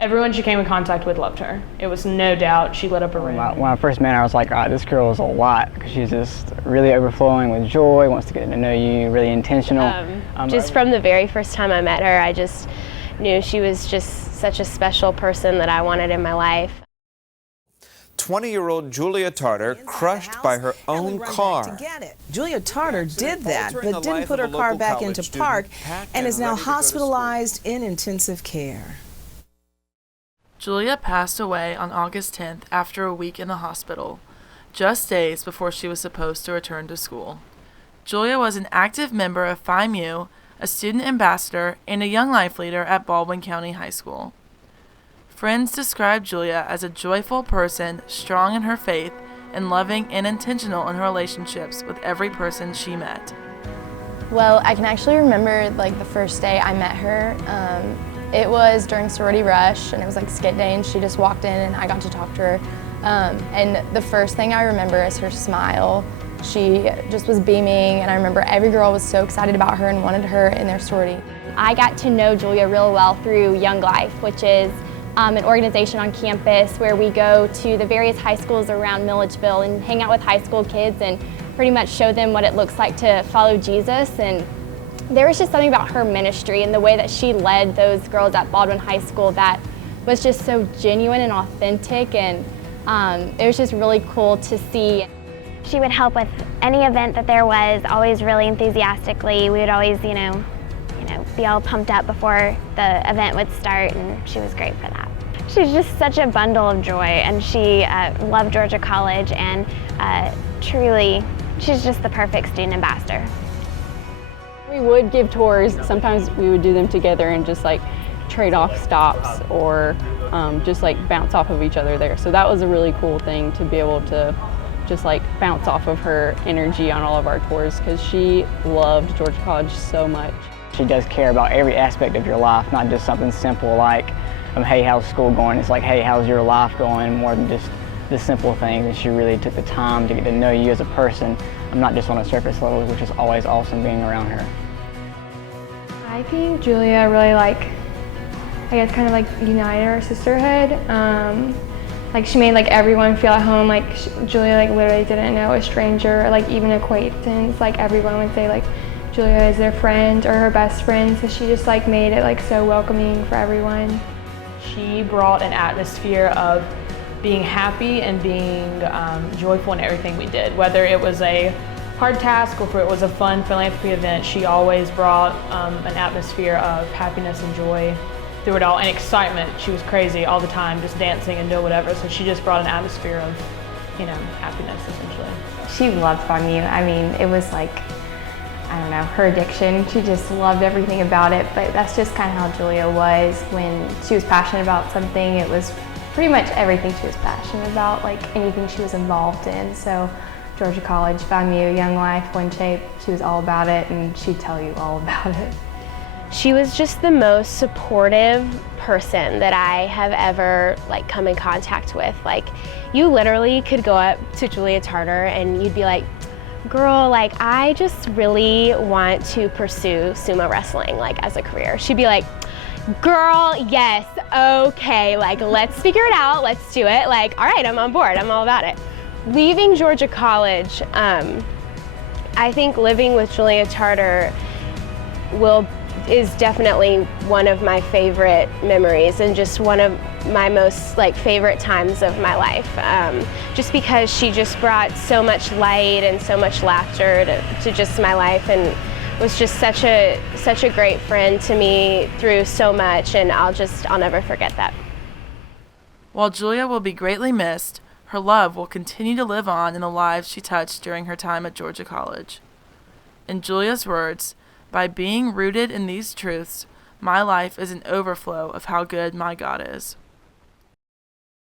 Everyone she came in contact with loved her. It was no doubt. She lit up a room. When I first met her, I was like, this girl is a lot, because she's just really overflowing with joy, wants to get to know you, really intentional. Just from the very first time I met her, I just knew she was just such a special person that I wanted in my life. 20-year-old Julia Tarter crushed by her own car. Julia Tarter did that, but didn't put her car back into park and is now hospitalized in intensive care. Julia passed away on August 10th after a week in the hospital, just days before she was supposed to return to school. Julia was an active member of Phi Mu, a student ambassador, and a Young Life leader at Baldwin County High School. Friends described Julia as a joyful person, strong in her faith, and loving and intentional in her relationships with every person she met. Well, I can actually remember the first day I met her. It was during sorority rush, and it was skit day, and she just walked in and I got to talk to her. And the first thing I remember is her smile. She just was beaming, and I remember every girl was so excited about her and wanted her in their sorority. I got to know Julia real well through Young Life, which is an organization on campus where we go to the various high schools around Milledgeville and hang out with high school kids and pretty much show them what it looks like to follow Jesus. And there was just something about her ministry and the way that she led those girls at Baldwin High School that was just so genuine and authentic, and it was just really cool to see. She would help with any event that there was, always really enthusiastically. We would always, be all pumped up before the event would start, and she was great for that. She's just such a bundle of joy, and she loved Georgia College, and truly, she's just the perfect student ambassador. We would give tours. Sometimes we would do them together and just trade off stops or just bounce off of each other there. So that was a really cool thing to be able to just bounce off of her energy on all of our tours, because she loved Georgia College so much. She does care about every aspect of your life, not just something simple like, hey, how's school going? It's hey, how's your life going? More than just the simple things. And she really took the time to get to know you as a person, not just on a surface level, which is always awesome being around her. I think Julia really united our sisterhood. She made everyone feel at home. Julia literally didn't know a stranger or even acquaintance. Everyone would say Julia is their friend or her best friend. So she just made it so welcoming for everyone. She brought an atmosphere of being happy and being joyful in everything we did. Whether it was a hard task or if it was a fun philanthropy event, she always brought an atmosphere of happiness and joy through it all, and excitement. She was crazy all the time, just dancing and doing whatever, so she just brought an atmosphere of, happiness, essentially. She loved Phi Mu. I mean, it was her addiction. She just loved everything about it, but that's just kind of how Julia was. When she was passionate about something, it was pretty much everything she was passionate about, anything she was involved in. So Georgia College, Phi Mu, Young Life, One Shape, she was all about it, and she'd tell you all about it. She was just the most supportive person that I have ever come in contact with. You literally could go up to Julia Tarter and you'd be like, girl, I just really want to pursue sumo wrestling as a career. She'd be like, girl, yes, okay, let's figure it out, let's do it. All right, I'm on board, I'm all about it. Leaving Georgia College, I think living with Julia Tarter is definitely one of my favorite memories and just one of my most favorite times of my life. Just because she just brought so much light and so much laughter to just my life, and was just such a great friend to me through so much, and I'll never forget that. While Julia will be greatly missed, her love will continue to live on in the lives she touched during her time at Georgia College. In Julia's words, by being rooted in these truths, my life is an overflow of how good my God is.